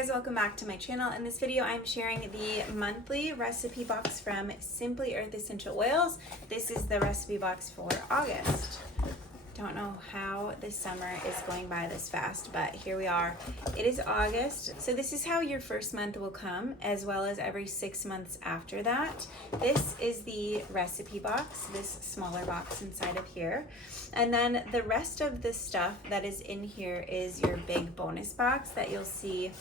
guys, welcome back to my channel. In this video I'm sharing the monthly recipe box from Simply Earth Essential Oils. This is the recipe box for August. Don't know how this summer is going by this fast, but here we are. It is August, so this is how your first month will come, as well as every 6 months after that. This is the recipe box, this smaller box inside of here. And then the rest of the stuff that is in here is your big bonus box that you'll see.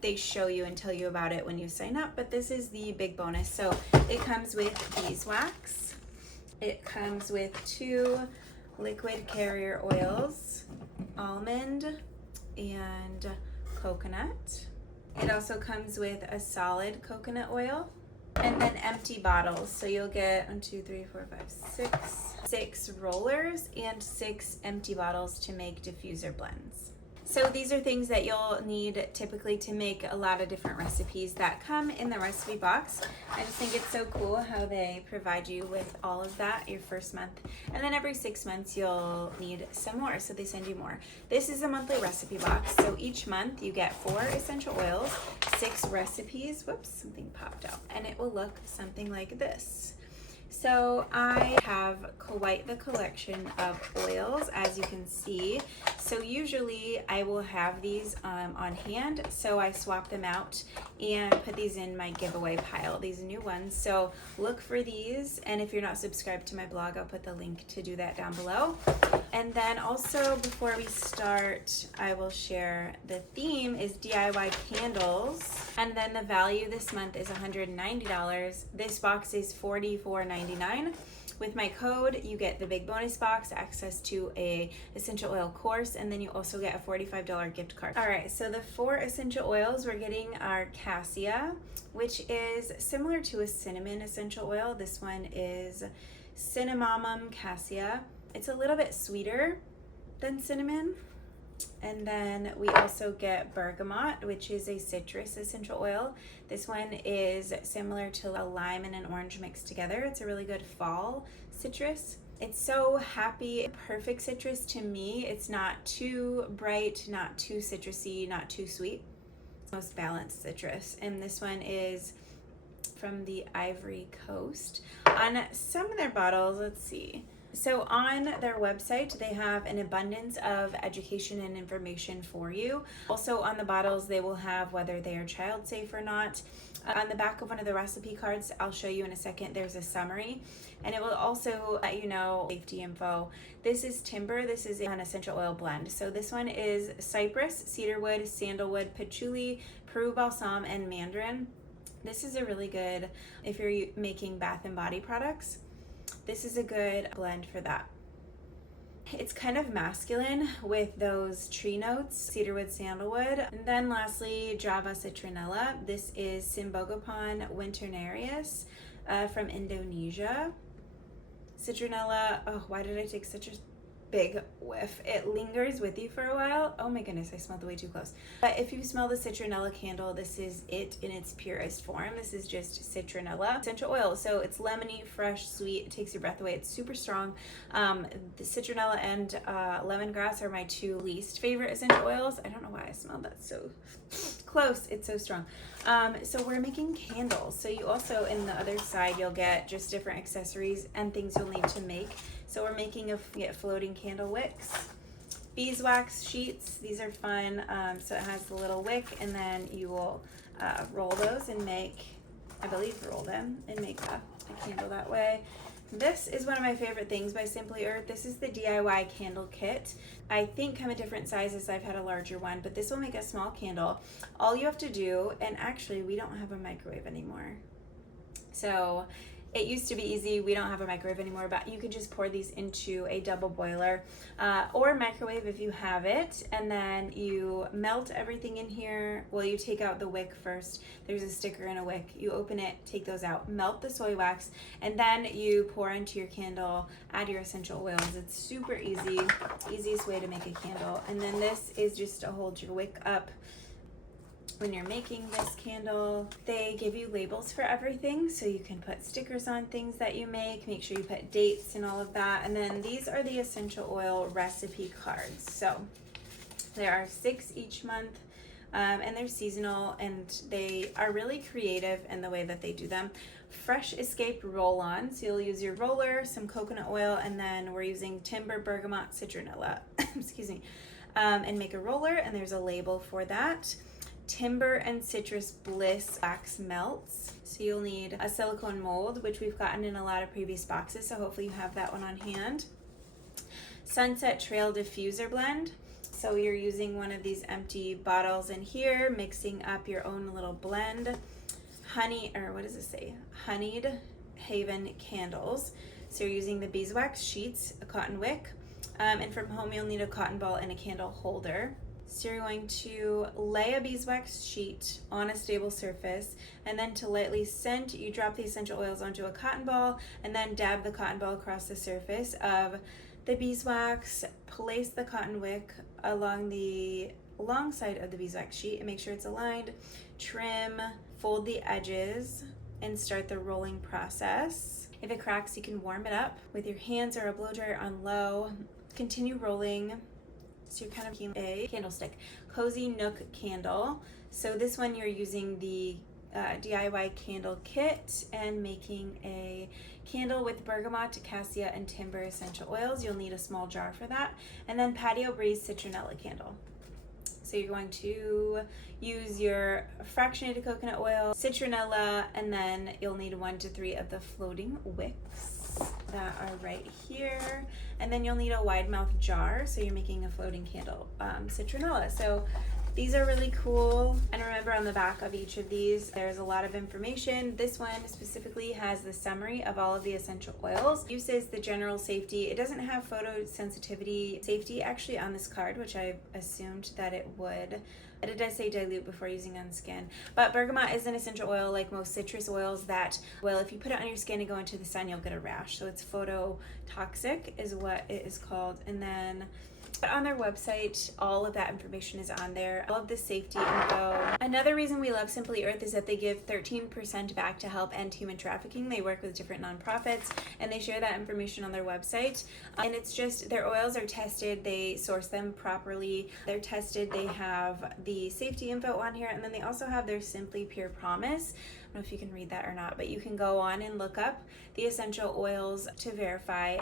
They show you and tell you about it when you sign up, but this is the big bonus. So it comes with beeswax. It comes with 2 liquid carrier oils, almond and coconut. It also comes with a solid coconut oil and then empty bottles. So you'll get 6 rollers and 6 empty bottles to make diffuser blends. So these are things that you'll need typically to make a lot of different recipes that come in the recipe box. I just think it's so cool how they provide you with all of that your first month. And then every 6 months you'll need some more, so they send you more. This is a monthly recipe box, so each month you get 4 essential oils, 6 recipes, whoops, something popped out, and it will look something like this. So I have quite the collection of oils, as you can see. So usually I will have these on hand, so I swap them out and put these in my giveaway pile, these new ones. So look for these, and if you're not subscribed to my blog, I'll put the link to do that down below. And then also, before we start, I will share the theme is DIY candles, and then the value this month is $190. This box is $44.99. With my code, you get the big bonus box, access to a essential oil course, and then you also get a $45 gift card. All right, so the 4 essential oils we're getting are cassia, which is similar to a cinnamon essential oil. This one is cinnamomum cassia. It's a little bit sweeter than cinnamon. And then we also get bergamot, which is a citrus essential oil. This one is similar to a lime and an orange mixed together. It's a really good fall citrus. It's so happy, perfect citrus to me. It's not too bright, not too citrusy, not too sweet. It's the most balanced citrus. And this one is from the Ivory Coast. On some of their bottles, let's see. So on their website, they have an abundance of education and information for you. Also on the bottles, they will have whether they are child safe or not. On the back of one of the recipe cards, I'll show you in a second, there's a summary, and it will also let you know safety info. This is timber. This is an essential oil blend. So this one is cypress, cedarwood, sandalwood, patchouli, Peru balsam, and mandarin. This is a really good, if you're making bath and body products, this is a good blend for that. It's kind of masculine with those tree notes, cedarwood, sandalwood. And then lastly, Java citronella. This is Cymbogopan winternarius from Indonesia. Citronella, oh, why did I take such a big whiff? It lingers with you for a while. Oh my goodness, I smelled way too close. But if you smell the citronella candle, this is it in its purest form. This is just citronella essential oil. So it's lemony, fresh, sweet. It takes your breath away. It's super strong. The citronella and lemongrass are my 2 least favorite essential oils. I don't know why I smelled that so close. It's so strong. So we're making candles. So you also, in the other side, you'll get just different accessories and things you'll need to make. So we're making get floating candle wicks, beeswax sheets. These are fun. So it has the little wick, and then you will roll those and make, I believe, roll them and make a candle that way. This is one of my favorite things by Simply Earth. This is the DIY candle kit. I think come in different sizes. I've had a larger one, but this will make a small candle. All you have to do, and actually we don't have a microwave anymore. So it used to be easy. We don't have a microwave anymore, but you can just pour these into a double boiler or microwave if you have it, and then you melt everything in here. Well, you take out the wick first. There's a sticker and a wick. You open it, take those out, melt the soy wax, and then you pour into your candle, add your essential oils. It's super easy, easiest way to make a candle. And then this is just to hold your wick up. When you're making this candle, they give you labels for everything, so you can put stickers on things that you make sure you put dates and all of that. And then these are the essential oil recipe cards. So there are 6 each month. and they're seasonal, and they are really creative in the way that they do them. Fresh Escape roll-on, so you'll use your roller, some coconut oil, and then we're using timber, bergamot, citronella, excuse me, and make a roller, and there's a label for that. Timber and Citrus Bliss wax melts. So you'll need a silicone mold, which we've gotten in a lot of previous boxes, so hopefully you have that one on hand. Sunset Trail diffuser blend. So you're using one of these empty bottles in here, mixing up your own little blend. Honeyed Haven candles. So you're using the beeswax sheets, a cotton wick, and from home you'll need a cotton ball and a candle holder. So you're going to lay a beeswax sheet on a stable surface, and then to lightly scent, you drop the essential oils onto a cotton ball and then dab the cotton ball across the surface of the beeswax. Place the cotton wick along the long side of the beeswax sheet and make sure it's aligned. Trim, fold the edges, and start the rolling process. If it cracks, you can warm it up with your hands or a blow dryer on low. Continue rolling. So you're kind of making a candlestick. Cozy Nook candle. So this one you're using the DIY candle kit and making a candle with bergamot, cassia, and timber essential oils. You'll need a small jar for that. And then Patio Breeze citronella candle. So you're going to use your fractionated coconut oil, citronella, and then you'll need 1 to 3 of the floating wicks that are right here. And then you'll need a wide mouth jar, so you're making a floating candle, citronella. So these are really cool. And remember, on the back of each of these, there's a lot of information. This one specifically has the summary of all of the essential oils. Uses, the general safety. It doesn't have photosensitivity safety actually on this card, which I assumed that it would. But it does say dilute before using on skin. But bergamot is an essential oil, like most citrus oils, that, well, if you put it on your skin and go into the sun, you'll get a rash. So it's phototoxic is what it is called. And then on their website, all of that information is on there, all of the safety info. Another reason we love Simply Earth is that they give 13% back to help end human trafficking. They work with different nonprofits and they share that information on their website. And it's just, their oils are tested, they source them properly, they're tested, they have the safety info on here, and then they also have their Simply Pure Promise. I don't know if you can read that or not, but you can go on and look up the essential oils to verify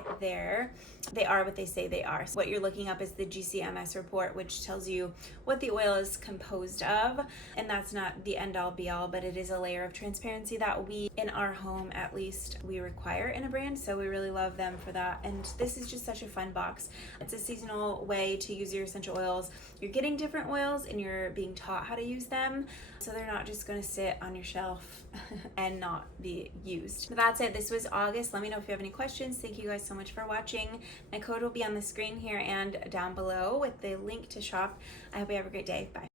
they are what they say they are. So what you're looking up is the GCMS report, which tells you what the oil is composed of, and that's not the end all be all, but it is a layer of transparency that we, in our home at least, we require in a brand, so we really love them for that. And this is just such a fun box. It's a seasonal way to use your essential oils. You're getting different oils and you're being taught how to use them, so they're not just going to sit on your shelf and not be used. So that's it. This was August. Let me know if you have any questions. Thank you guys so much for watching. My code will be on the screen here and down below with the link to shop. I hope you have a great day. Bye.